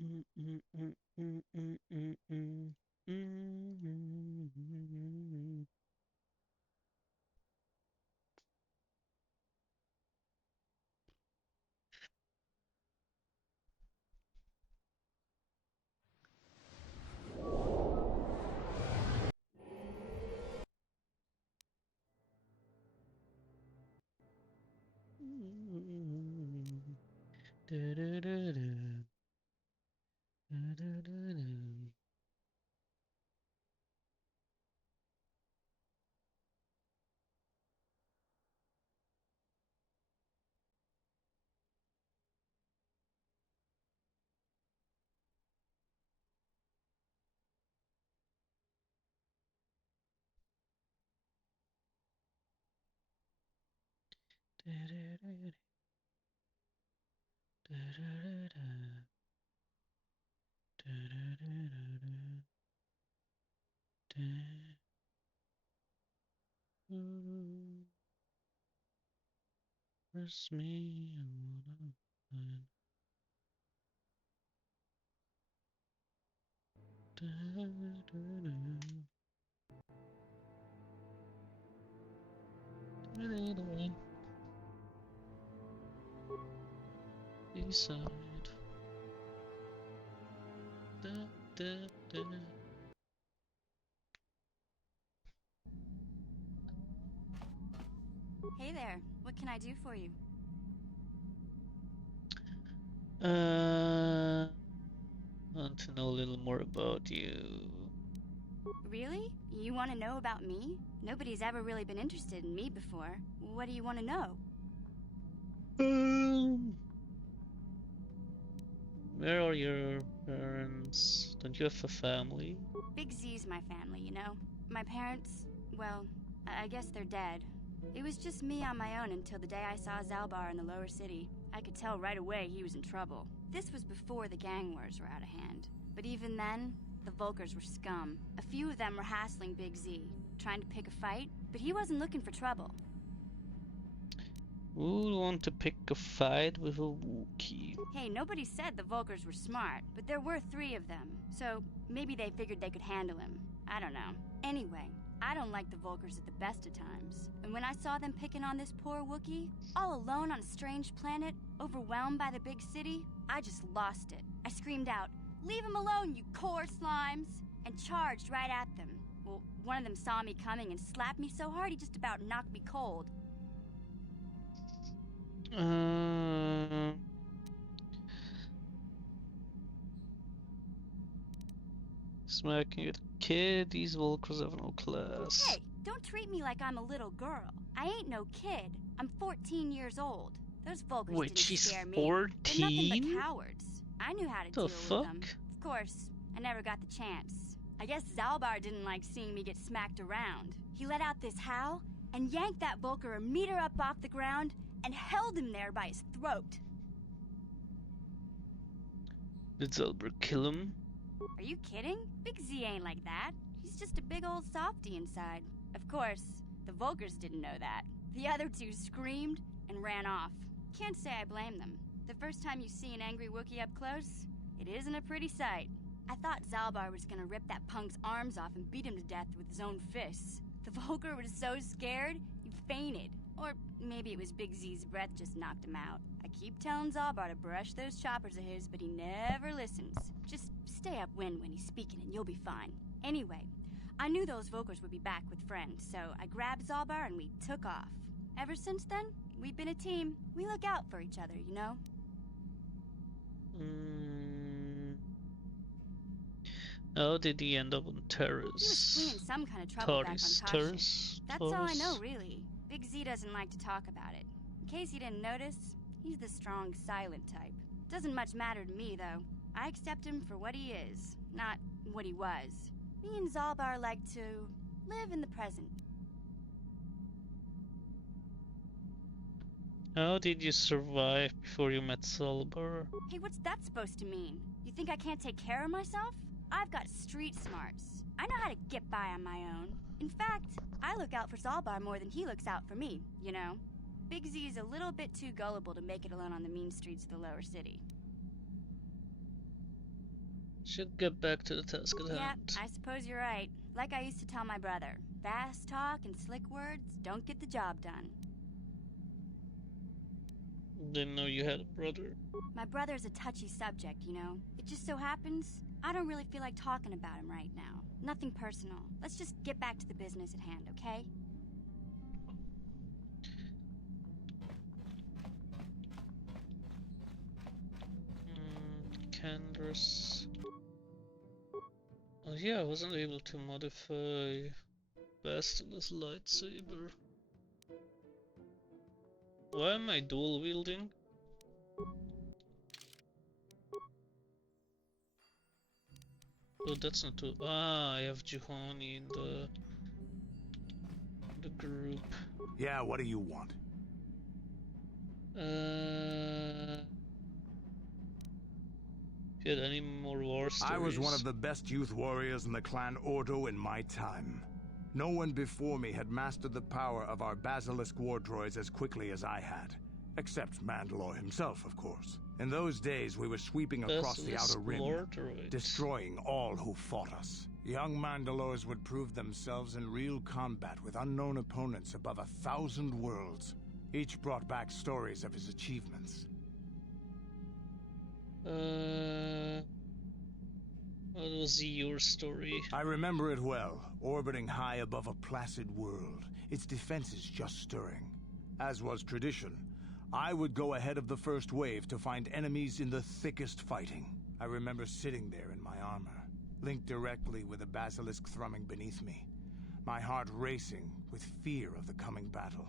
Mm, mm, mm, mm, mm, mm, mm. Mm, mm, mm, mm. Du-du-du-du. Du-du-du-du. Du-du-du-du. Du-du-du-du. Du-du-du-du-du. Du. Press me, I wanna find. Du-du-du-du. Du-du-du. Decide. Da-da-da. Hey there, what can I do for you? Uh, want to know a little more about you. Really? You want to know about me? Nobody's ever really been interested in me before. What do you want to know? Um, where are your parents? Don't you have a family? Big Z's my family, you know? My parents, well, I guess they're dead. It was just me on my own until the day I saw Zalbar in the lower city. I could tell right away he was in trouble. This was before the gang wars were out of hand. But even then, the Volkers were scum. A few of them were hassling Big Z, trying to pick a fight, but he wasn't looking for trouble. Who would want to pick a fight with a Wookiee? Hey, nobody said the Volkers were smart, but there were 3 of them, so maybe they figured they could handle him. I don't know. Anyway, I don't like the Volkers at the best of times. And when I saw them picking on this poor Wookiee, all alone on a strange planet, overwhelmed by the big city, I just lost it. I screamed out, "Leave him alone, you core slimes!" and charged right at them. Well, one of them saw me coming and slapped me so hard he just about knocked me cold. Uh, Smacking at a kid. These Volkers have no class. Hey, don't treat me like I'm a little girl. I ain't no kid. I'm 14 years old. Those Volkers Wait, didn't she's scare me. They're nothing but 14? cowards. I knew how to The deal with them. fuck? Of course, I never got the chance. I guess Zalbar didn't like seeing me get smacked around. He let out this howl and yanked that Volker a meter up off the ground and held him there by his throat. Did Zelber kill him? Are you kidding? Big Z ain't like that. He's just a big old softy inside. Of course, the Volkers didn't know that. The other 2 screamed and ran off. Can't say I blame them. The first time you see an angry Wookiee up close, it isn't a pretty sight. I thought Zalbar was gonna rip that punk's arms off and beat him to death with his own fists. The Volker was so scared, he fainted. Or maybe it was Big Z's breath just knocked him out. I keep telling Zalbar to brush those choppers of his, but he never listens. Just stay upwind when he's speaking and you'll be fine. Anyway, I knew those Volkers would be back with friends, so I grabbed Zalbar and we took off. Ever since then, we've been a team. We look out for each other, you know? Mm. How did he end up on He was fleeing Terrace? some kind of trouble back on Taurus, Kashyyyk. Terrace, That's all I know, Taurus. really. Big Z doesn't like to talk about it. In case you didn't notice, he's the strong, silent type. Doesn't much matter to me, though. I accept him for what he is, not what he was. Me and Zalbar like to live in the present. How did you survive before you met Zelber? Hey, what's that supposed to mean? You think I can't take care of myself? I've got street smarts. I know how to get by on my own. In fact, I look out for Zalbar more than he looks out for me, you know? Big Z's a little bit too gullible to make it alone on the mean streets of the lower city. Should get back to the task at Yeah, hand. I suppose you're right. Like I used to tell my brother, fast talk and slick words don't get the job done. Didn't know you had a brother. My brother's a touchy subject, you know. It just so happens I don't really feel like talking about him right now. Nothing personal. Let's just get back to the business at hand, okay? Canvas. Oh yeah, I wasn't able to modify Basilisk's lightsaber. Why am I dual wielding? Oh, that's not too. Ah, I have Juhani in the group. Yeah, what do you want? If you had any more war stories. I was one of the best youth warriors in the clan Ordo in my time. No one before me had mastered the power of our Basilisk war droids as quickly as I had. Except Mandalore himself, of course. In those days, we were sweeping across the Outer Rim, destroying all who fought us. Young Mandalores would prove themselves in real combat with unknown opponents above 1,000 worlds. Each brought back stories of his achievements. What was your story? I remember it well, orbiting high above a placid world, its defenses just stirring. As was tradition, I would go ahead of the first wave to find enemies in the thickest fighting. I remember sitting there in my armor, linked directly with a basilisk thrumming beneath me, my heart racing with fear of the coming battle.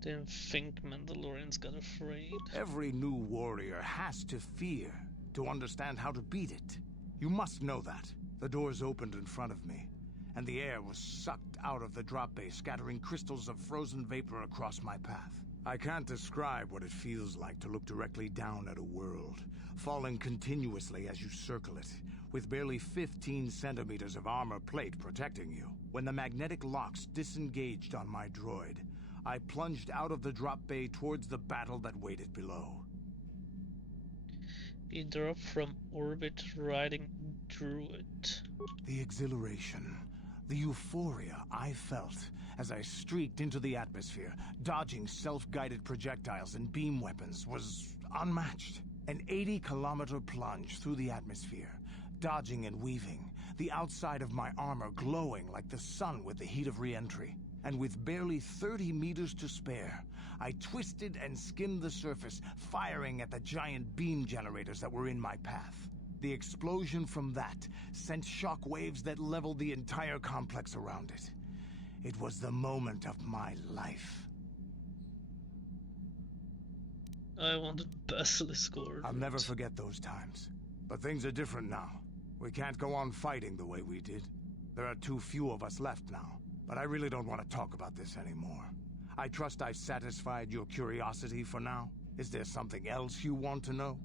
Didn't think Mandalorians got afraid. Every new warrior has to fear to understand how to beat it. You must know that. The doors opened in front of me, and the air was sucked out of the drop bay, scattering crystals of frozen vapor across my path. I can't describe what it feels like to look directly down at a world, falling continuously as you circle it, with barely 15 centimeters of armor plate protecting you. When the magnetic locks disengaged on my droid, I plunged out of the drop bay towards the battle that waited below. You dropped from orbit riding druid. The exhilaration, the euphoria I felt as I streaked into the atmosphere, dodging self-guided projectiles and beam weapons, was unmatched. An 80-kilometer plunge through the atmosphere, dodging and weaving, the outside of my armor glowing like the sun with the heat of re-entry. And with barely 30 meters to spare, I twisted and skimmed the surface, firing at the giant beam generators that were in my path. The explosion from that sent shock waves that leveled the entire complex around it. It was the moment of my life. I wanted Basilisk Order. I'll never forget those times. But things are different now. We can't go on fighting the way we did. There are too few of us left now. But I really don't want to talk about this anymore. I trust I've satisfied your curiosity for now. Is there something else you want to know?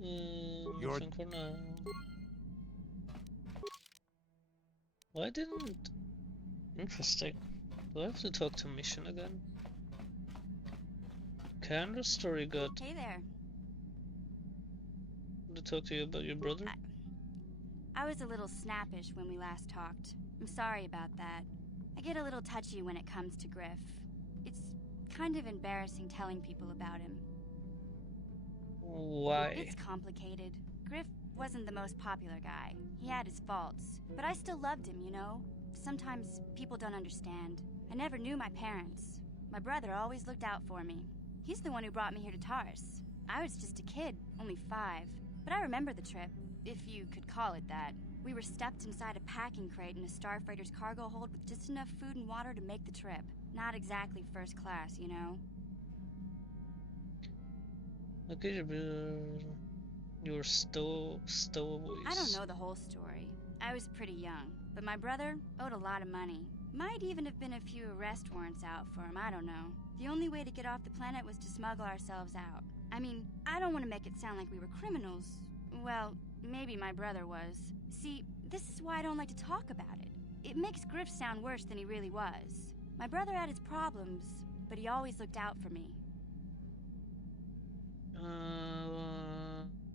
Nothing for now. Why didn't... Interesting. Do I have to talk to Mission again? Candra's story got... Hey there. To talk to you about your brother? I was a little snappish when we last talked. I'm sorry about that. I get a little touchy when it comes to Griff. It's kind of embarrassing telling people about him. Why? It's complicated. Griff wasn't the most popular guy. He had his faults. But I still loved him, you know? Sometimes people don't understand. I never knew my parents. My brother always looked out for me. He's the one who brought me here to Tars. I was just a kid, only 5. But I remember the trip. If you could call it that. We were stuffed inside a packing crate in a starfighter's cargo hold with just enough food and water to make the trip. Not exactly first class, you know? Okay, your stowaways. I don't know the whole story. I was pretty young, but my brother owed a lot of money. Might even have been a few arrest warrants out for him, I don't know. The only way to get off the planet was to smuggle ourselves out. I mean, I don't want to make it sound like we were criminals. Well, maybe my brother was. See, this is why I don't like to talk about it. It makes Griff sound worse than he really was. My brother had his problems, but he always looked out for me.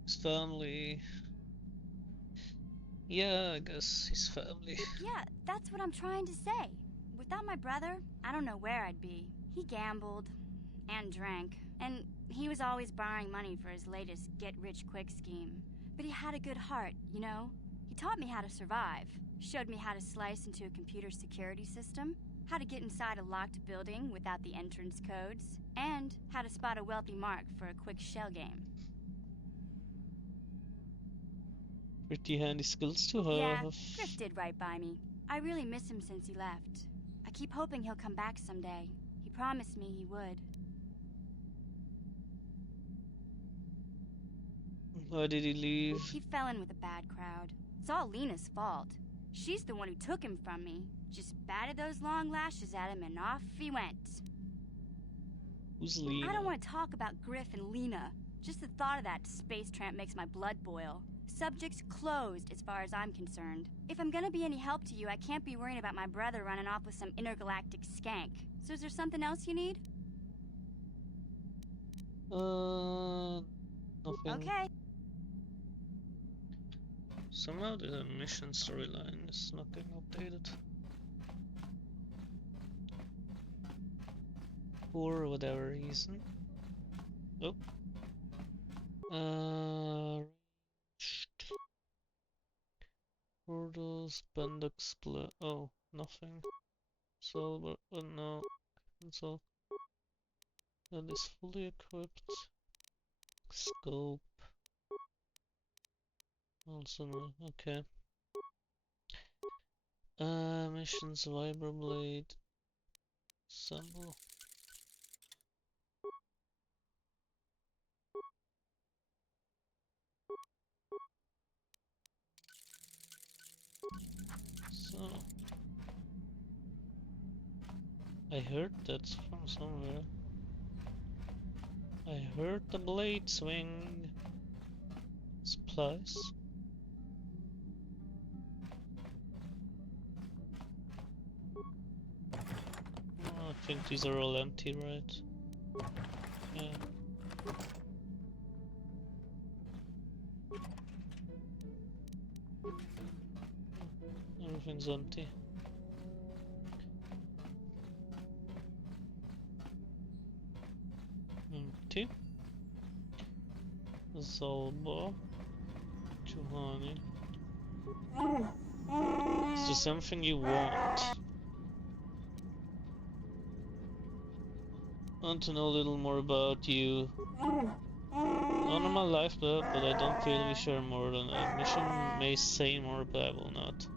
His family. Yeah, I guess his family. Yeah, that's what I'm trying to say. Without my brother, I don't know where I'd be. He gambled and drank, and he was always borrowing money for his latest get-rich-quick scheme. But he had a good heart, you know? He taught me how to survive, showed me how to slice into a computer security system, how to get inside a locked building without the entrance codes, and how to spot a wealthy mark for a quick shell game. Pretty handy skills to Yeah, have. Griff did right by me. I really miss him since he left. I keep hoping he'll come back someday. He promised me he would. Why did he leave? He fell in with a bad crowd. It's all Lena's fault. She's the one who took him from me. Just batted those long lashes at him and off he went. Who's Lena? I don't want to talk about Griff and Lena. Just the thought of that space tramp makes my blood boil. Subject's closed as far as I'm concerned. If I'm gonna be any help to you, I can't be worrying about my brother running off with some intergalactic skank. So is there something else you need? Nothing. Okay. Somehow the mission storyline is not getting updated. For whatever reason. Oh. Portals, Bendux split. Oh, nothing. Silver. Oh no. Cancel. That is fully equipped. Scope. Also no. Okay. Missions, Vibroblade. Assemble. So I heard that from somewhere. I heard the blade swing. Supplies. Oh, I think these are all empty, right? Yeah. Everything's empty. Empty. Zolba. Juhani. Is there something you want? I want to know a little more about you. None of my life, but I don't feel we share more than a mission may say more, but I will not.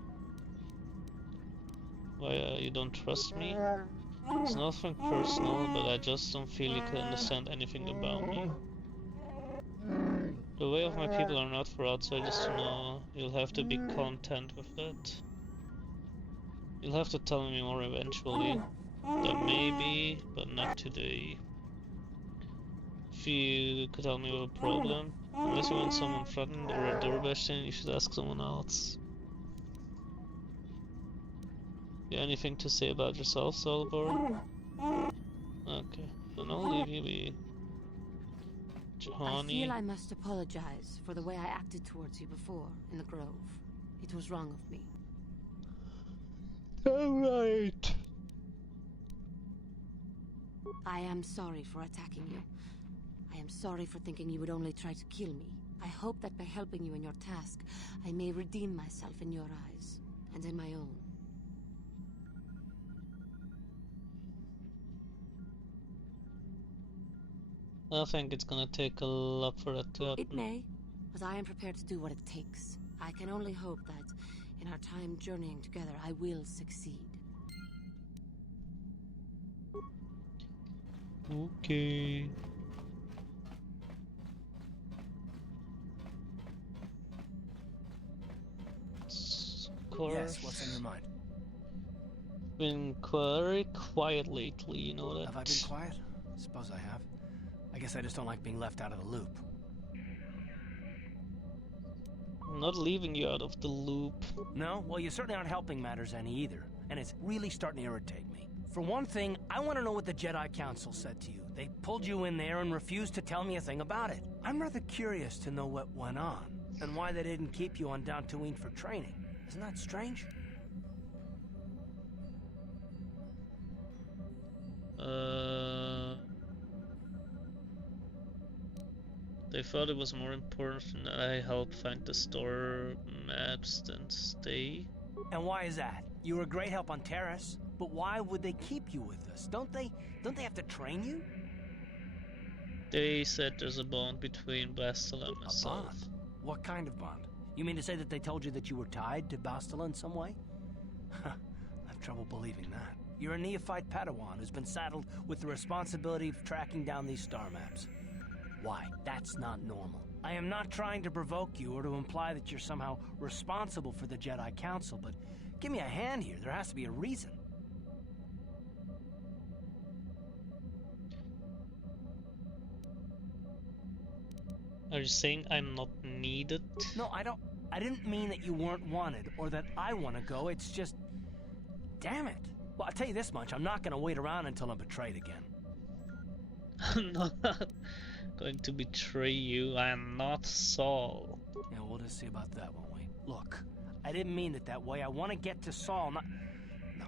Why, you don't trust me? It's nothing personal, but I just don't feel you can understand anything about me. The way of my people are not for outsiders to know. You'll have to be content with that. You'll have to tell me more eventually. That maybe, but not today. If you could help me with a problem, unless you want someone threatened or a dervish, then you should ask someone else. You anything to say about yourself, Salvador? Okay, then I'll leave you be. I feel Juhani. I must apologize for the way I acted towards you before in the Grove. It was wrong of me. Alright. I am sorry for attacking you. I am sorry for thinking you would only try to kill me. I hope that by helping you in your task, I may redeem myself in your eyes, and in my own. I think it's gonna take a lot for that to happen. It may, but I am prepared to do what it takes. I can only hope that, in our time journeying together, I will succeed. Okay. Yes, what's on your mind? Been very quiet lately, you know that? Have I been quiet? Suppose I have. I guess I just don't like being left out of the loop. I'm not leaving you out of the loop. No? Well, you certainly aren't helping matters any either. And it's really starting to irritate me. For one thing, I want to know what the Jedi Council said to you. They pulled you in there and refused to tell me a thing about it. I'm rather curious to know what went on, and why they didn't keep you on Dantooine for training. Isn't that strange? They thought it was more important that I help find the store maps than stay. And why is that? You were a great help on Terrace, but why would they keep you with us? Don't they have to train you? They said there's a bond between Bastila and myself. A bond? What kind of bond? You mean to say that they told you that you were tied to Bastila in some way? I have trouble believing that. You're a neophyte Padawan who's been saddled with the responsibility of tracking down these star maps. Why? That's not normal. I am not trying to provoke you or to imply that you're somehow responsible for the Jedi Council, but give me a hand here. There has to be a reason. Are you saying I'm not needed? No, I didn't mean that you weren't wanted or that I want to go. It's just... Damn it. Well, I'll tell you this much. I'm not going to wait around until I'm betrayed again. I'm not going to betray you. I am not Saul. Yeah, we'll just see about that, won't we? Look, I didn't mean it that way. I want to get to Saul, not... No,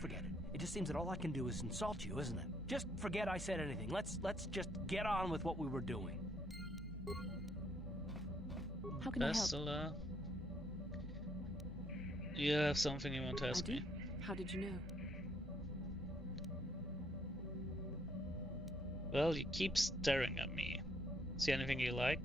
forget it. It just seems that all I can do is insult you, isn't it? Just forget I said anything. Let's just get on with what we were doing. How can I help? Bastila, do you have something you want to ask me? How did you know? Well, you keep staring at me. See anything you like?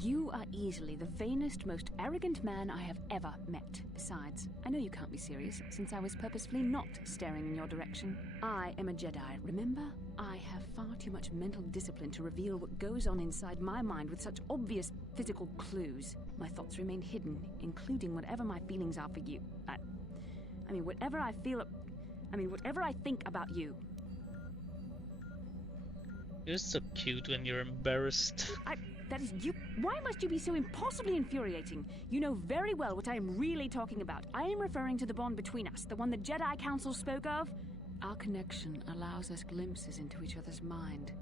You are easily the vainest, most arrogant man I have ever met. Besides, I know you can't be serious, since I was purposefully not staring in your direction. I am a Jedi, remember? I have far too much mental discipline to reveal what goes on inside my mind with such obvious physical clues. My thoughts remain hidden, including whatever my feelings are for you. I mean, whatever I think about you. You're so cute when you're embarrassed. That is you. Why must you be so impossibly infuriating? You know very well what I am really talking about. I am referring to the bond between us, the one the Jedi Council spoke of. Our connection allows us glimpses into each other's mind.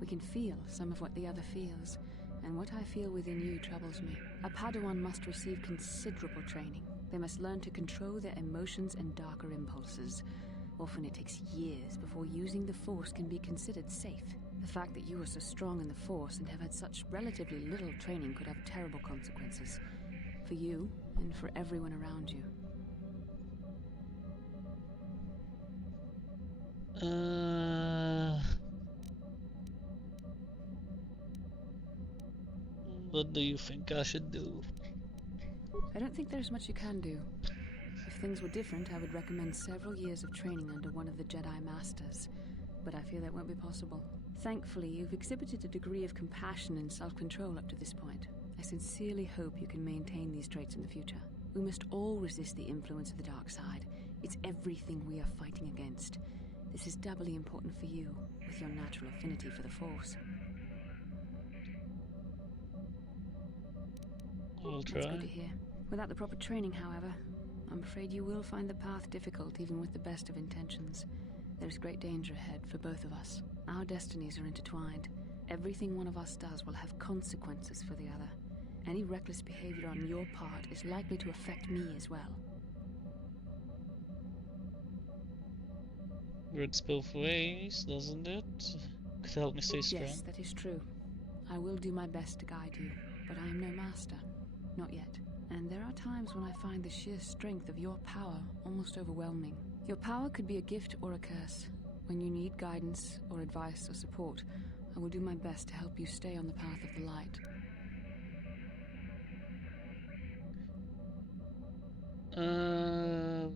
We can feel some of what the other feels, and what I feel within you troubles me. A Padawan must receive considerable training. They must learn to control their emotions and darker impulses. Often it takes years before using the Force can be considered safe. The fact that you are so strong in the Force and have had such relatively little training could have terrible consequences. For you, and for everyone around you. What do you think I should do? I don't think there's much you can do. If things were different, I would recommend several years of training under one of the Jedi Masters. But I fear that won't be possible. Thankfully, you've exhibited a degree of compassion and self-control up to this point. I sincerely hope you can maintain these traits in the future. We must all resist the influence of the dark side. It's everything we are fighting against. This is doubly important for you, with your natural affinity for the Force. I'll That's try. good to hear. Without the proper training, however, I'm afraid you will find the path difficult even with the best of intentions. There's great danger ahead for both of us. Our destinies are intertwined. Everything one of us does will have consequences for the other. Any reckless behavior on your part is likely to affect me as well. Works both ways, doesn't it? Could help me stay strong. Yes, that is true. I will do my best to guide you, but I am no master. Not yet. And there are times when I find the sheer strength of your power almost overwhelming. Your power could be a gift or a curse. When you need guidance or advice or support, I will do my best to help you stay on the path of the light.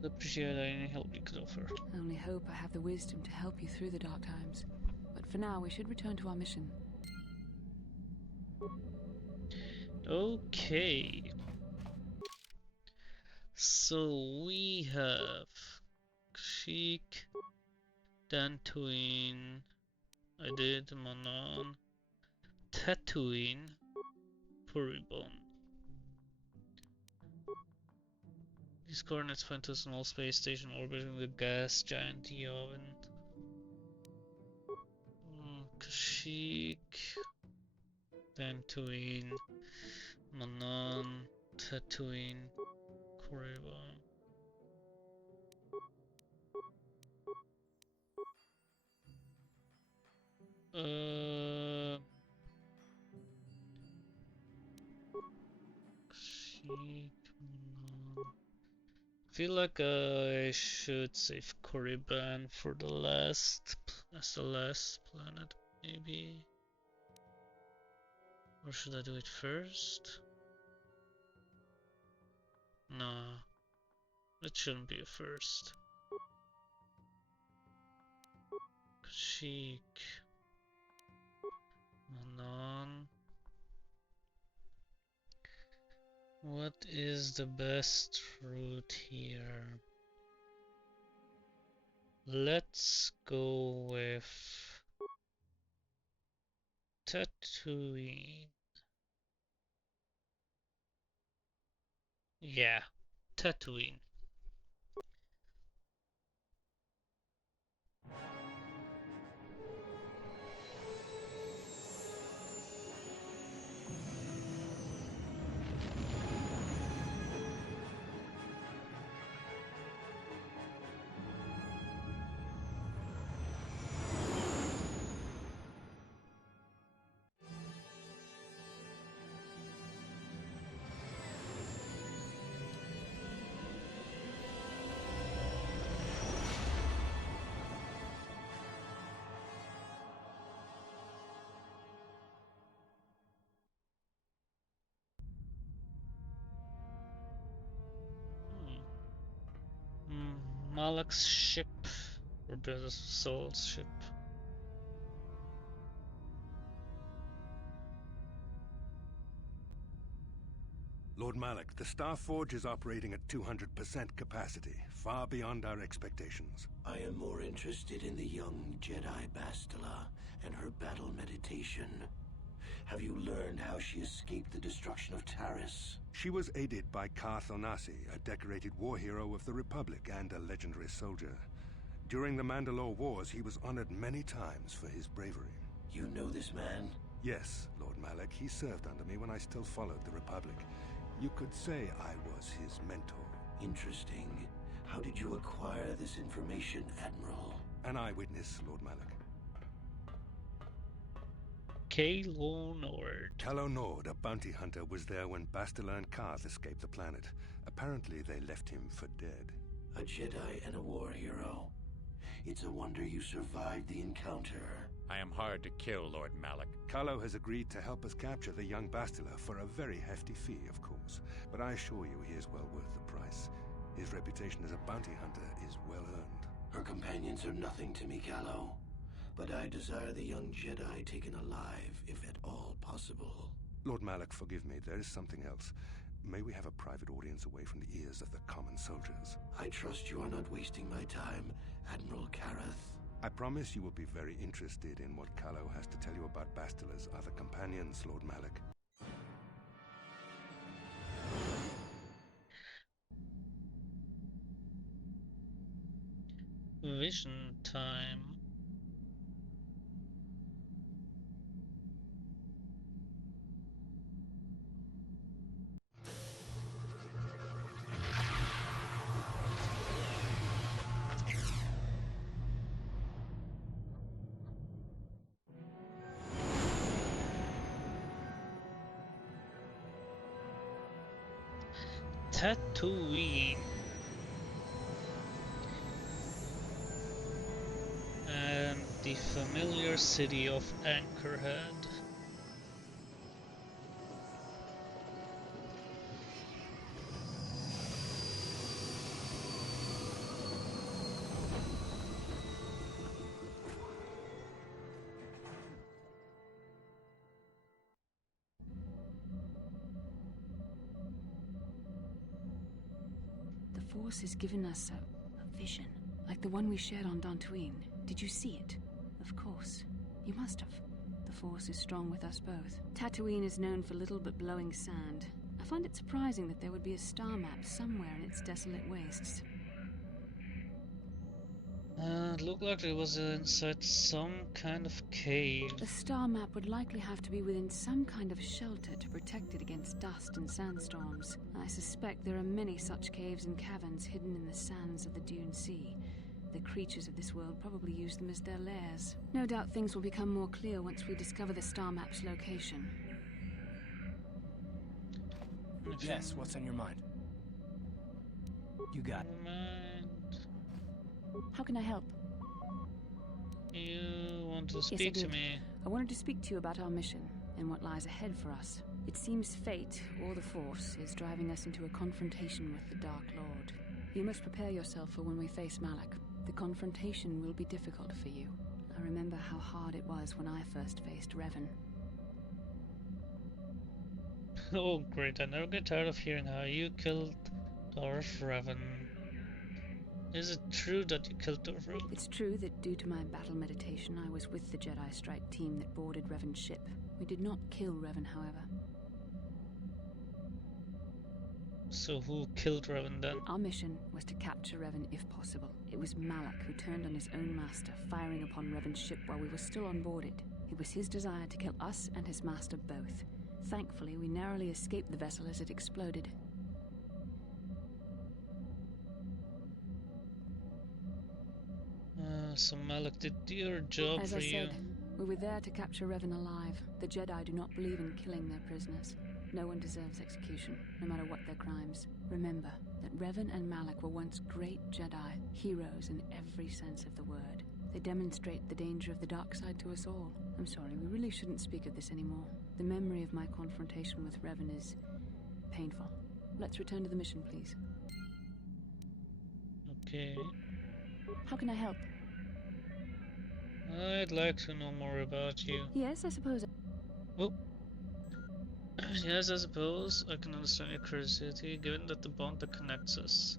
Would appreciate any help you could offer. I only hope I have the wisdom to help you through the dark times. But for now, we should return to our mission. Okay. So we have Sheik, Dantooine, I did Monon, Tatooine, Puribon. These coordinates point to a small space station orbiting the gas giant Yavin. Kashyyyk, Dantooine, Manan, Tatooine, Korriban. Kashyyyk, Manan. I feel like I should save Korriban for the last, as the last planet, maybe. Or should I do it first? Nah, it shouldn't be a first. Kashyyyk, Manan. What is the best route here? Let's go with Tatooine. Yeah, Tatooine. Malak's ship, or the Soul's ship. Lord Malak, the Star Forge is operating at 200% capacity, far beyond our expectations. I am more interested in the young Jedi Bastila and her battle meditation. Have you learned how she escaped the destruction of Taris? She was aided by Karth Onasi, a decorated war hero of the Republic and a legendary soldier. During the Mandalore Wars, he was honored many times for his bravery. You know this man? Yes, Lord Malak. He served under me when I still followed the Republic. You could say I was his mentor. Interesting. How did you acquire this information, Admiral? An eyewitness, Lord Malak. Calo Nord. Calo Nord, a bounty hunter, was there when Bastila and Karth escaped the planet. Apparently they left him for dead. A Jedi and a war hero. It's a wonder you survived the encounter. I am hard to kill, Lord Malak. Calo has agreed to help us capture the young Bastila for a very hefty fee, of course. But I assure you he is well worth the price. His reputation as a bounty hunter is well earned. Her companions are nothing to me, Calo. But I desire the young Jedi taken alive, if at all possible. Lord Malak, forgive me, there is something else. May we have a private audience away from the ears of the common soldiers? I trust you are not wasting my time, Admiral Karath. I promise you will be very interested in what Calo has to tell you about Bastila's other companions, Lord Malak. Vision time. Tatooine. And the familiar city of Anchorhead. The Force has given us a vision, like the one we shared on Dantooine. Did you see it? Of course. You must have. The Force is strong with us both. Tatooine is known for little but blowing sand. A find it surprising that there would be a star map somewhere in its desolate wastes. It looked like it was inside some kind of cave. A star map would likely have to be within some kind of shelter to protect it against dust and sandstorms. I suspect there are many such caves and caverns hidden in the sands of the Dune Sea. The creatures of this world probably use them as their lairs. No doubt things will become more clear once we discover the star map's location. Yes, what's on your mind? You got it. How can I help? You want to Yes, I speak to did. me? I wanted to speak to you about our mission and what lies ahead for us. It seems fate, or the Force, is driving us into a confrontation with the Dark Lord. You must prepare yourself for when we face Malak. The confrontation will be difficult for you. I remember how hard it was when I first faced Revan. Oh great, I never get tired of hearing how you killed Darth Revan. Is it true that you killed Darth Revan? It's true that due to my battle meditation, I was with the Jedi strike team that boarded Revan's ship. We did not kill Revan, however. So who killed Revan then? Our mission was to capture Revan if possible. It was Malak who turned on his own master, firing upon Revan's ship while we were still on board it. It was his desire to kill us and his master both. Thankfully, we narrowly escaped the vessel as it exploded. So Malak did your job As for I you. said, we were there to capture Revan alive. The Jedi do not believe in killing their prisoners. No one deserves execution, no matter what their crimes. Remember that Revan and Malak were once great Jedi, heroes in every sense of the word. They demonstrate the danger of the dark side to us all. I'm sorry, we really shouldn't speak of this anymore. The memory of my confrontation with Revan is painful. Let's return to the mission, please. Okay. How can I help? I'd like to know more about you. Yes, I suppose. Oh. Yes, I suppose I can understand your curiosity, given that the bond that connects us.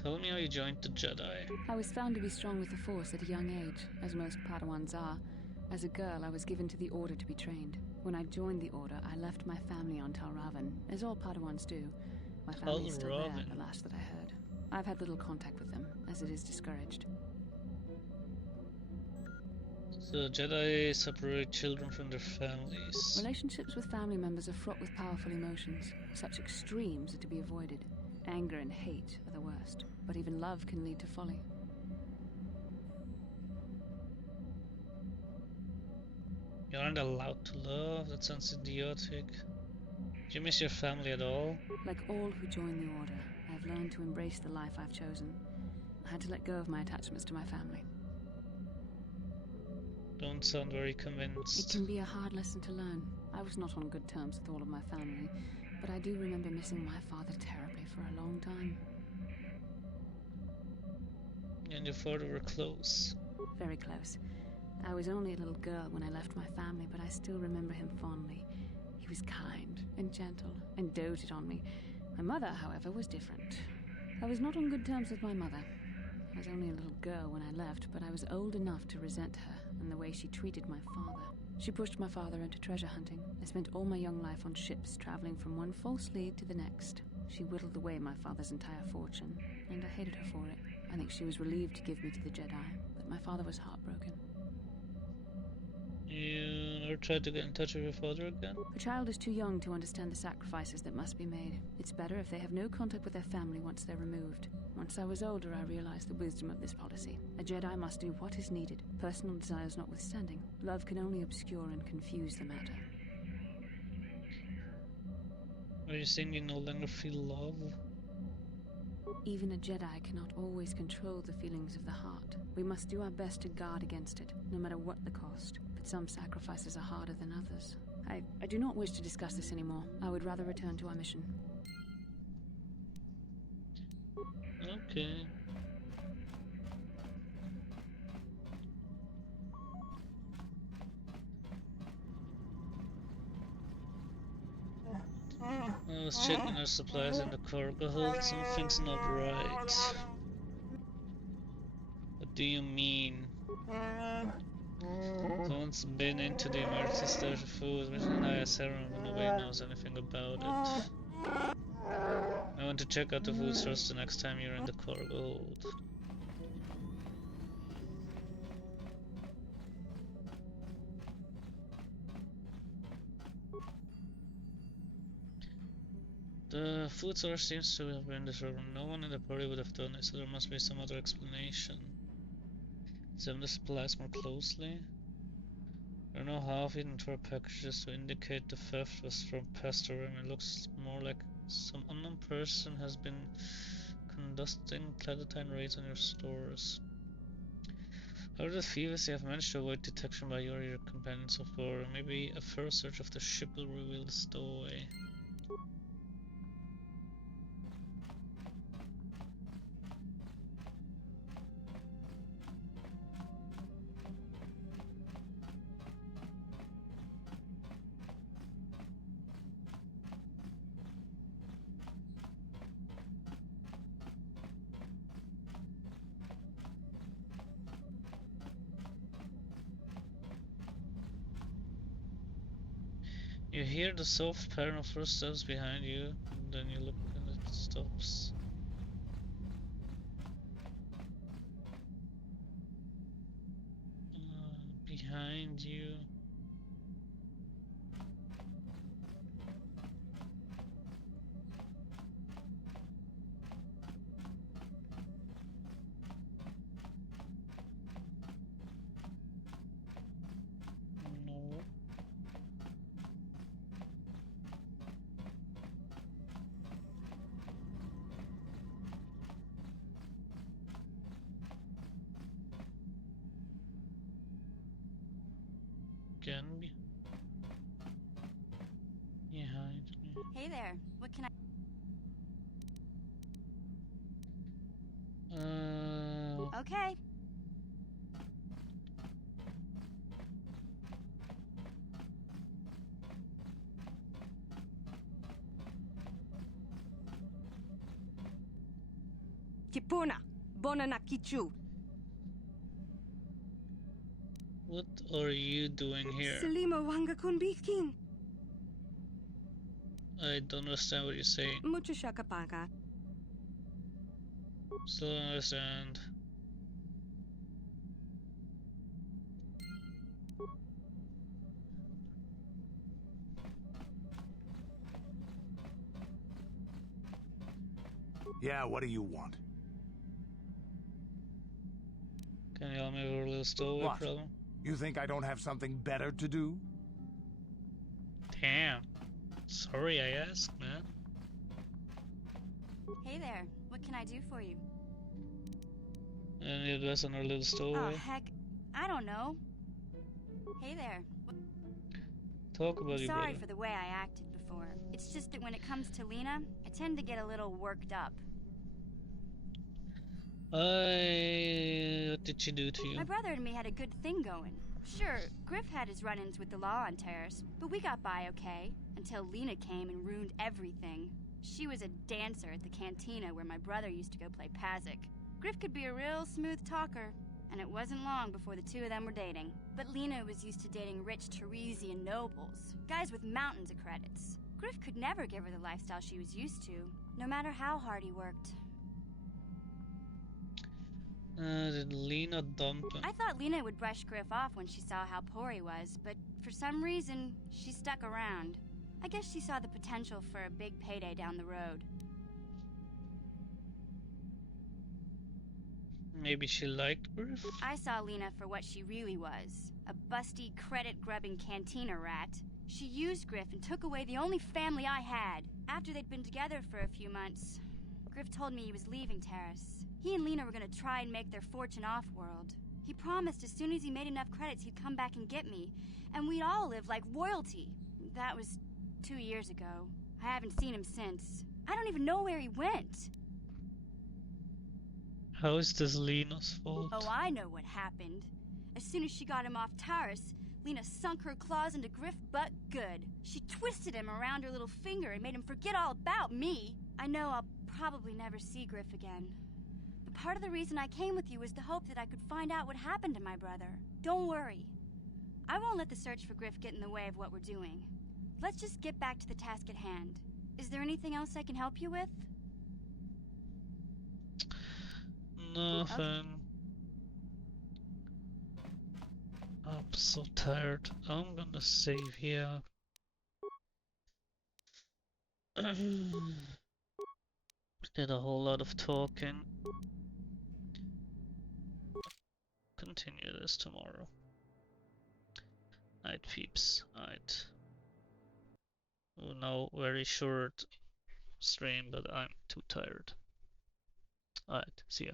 Tell me how you joined the Jedi. I was found to be strong with the Force at a young age, as most Padawans are. As a girl, I was given to the Order to be trained. When I joined the Order, I left my family on Tal Ravan, as all Padawans do. My family is still there, Ravan. the last that I heard. I've had little contact with them, as it is discouraged. So Jedi separate children from their families. Relationships with family members are fraught with powerful emotions. Such extremes are to be avoided. Anger and hate are the worst, but even love can lead to folly. You aren't allowed to love? That sounds idiotic. Do you miss your family at all? Like all who join the Order, I've learned to embrace the life I've chosen. I had to let go of my attachments to my family. Don't sound very It convinced. can be a hard lesson to learn. I was not on good terms with all of my family, but I do remember missing my father terribly for a long time. You and your father were close. Very close. I was only a little girl when I left my family, but I still remember him fondly. He was kind and gentle and doted on me. My mother, however, was different. I was not on good terms with my mother. I was only a little girl when I left, but I was old enough to resent her and the way she treated my father. She pushed my father into treasure hunting. I spent all my young life on ships, traveling from one false lead to the next. She whittled away my father's entire fortune, and I hated her for it. I think she was relieved to give me to the Jedi, but my father was heartbroken. You never tried to get in touch with your father again? A child is too young to understand the sacrifices that must be made. It's better if they have no contact with their family once they're removed. Once I was older, I realized the wisdom of this policy. A Jedi must do what is needed, personal desires notwithstanding. Love can only obscure and confuse the matter. Are you saying you no longer feel love? Even a Jedi cannot always control the feelings of the heart. We must do our best to guard against it, no matter what the cost. But some sacrifices are harder than others. I do not wish to discuss this anymore. I would rather return to our mission. Okay. I was checking our supplies in the cargo hold. Something's not right. What do you mean? Someone's been into the emergency stash of food, mission ISR, but nobody knows anything about it. I want to check out the food source the next time you're in the cargo hold. The food source seems to have been discovered. No one in the party would have done it, so there must be some other explanation. Examine the supplies more closely. There are no half-eaten tour packages to indicate the theft was from Pastorum. It looks more like some unknown person has been conducting clandestine raids on your stores. However, the thieves have managed to avoid detection by your companions so far. Maybe a thorough search of the ship will reveal the stowaway. You hear the soft pattern of footsteps behind you, and then you look and it stops. Behind you. No. Again, behind me. Hey there, what can I... Okay. Kipuna, Bonanakichu. What are you doing here? Salima Wanga Kunbikin. I don't understand what you're saying. Mucho shakapaka. Still don't understand. Yeah, what do you want? Can you help me with a little stowaway What? problem? You think I don't have something better to do? Damn. Sorry I asked, man. Hey there, what can I do for you? Any advice on our little stowaway? Oh, heck, I don't know. Hey there. Talk about your Sorry brother. for the way I acted before. It's just that when it comes to Lena, I tend to get a little worked up. What did she do to you? My brother and me had a good thing going. Sure, Griff had his run-ins with the law on Terrace, but we got by okay, until Lena came and ruined everything. She was a dancer at the cantina where my brother used to go play Pazik. Griff could be a real smooth talker, and it wasn't long before the two of them were dating. But Lena was used to dating rich Teresian nobles, guys with mountains of credits. Griff could never give her the lifestyle she was used to, no matter how hard he worked. Did Lena dump him? I thought Lena would brush Griff off when she saw how poor he was, but for some reason, she stuck around. I guess she saw the potential for a big payday down the road. Maybe she liked Griff? I saw Lena for what she really was, a busty, credit-grubbing cantina rat. She used Griff and took away the only family I had. After they'd been together for a few months, Griff told me he was leaving Terrace. He and Lena were gonna try and make their fortune off-world. He promised as soon as he made enough credits he'd come back and get me, and we'd all live like royalty. That was 2 years ago. I haven't seen him since. I don't even know where he went. How is this Lena's fault? Oh, I know what happened. As soon as she got him off Taurus, Lena sunk her claws into Griff butt good. She twisted him around her little finger and made him forget all about me. I know I'll probably never see Griff again. But part of the reason I came with you was the hope that I could find out what happened to my brother. Don't worry. I won't let the search for Griff get in the way of what we're doing. Let's just get back to the task at hand. Is there anything else I can help you with? Nothing. I'm so tired. I'm gonna save here. Did a whole lot of talking. Continue this tomorrow. Night peeps. Night. Oh no, very short stream, but I'm too tired. Alright, see ya.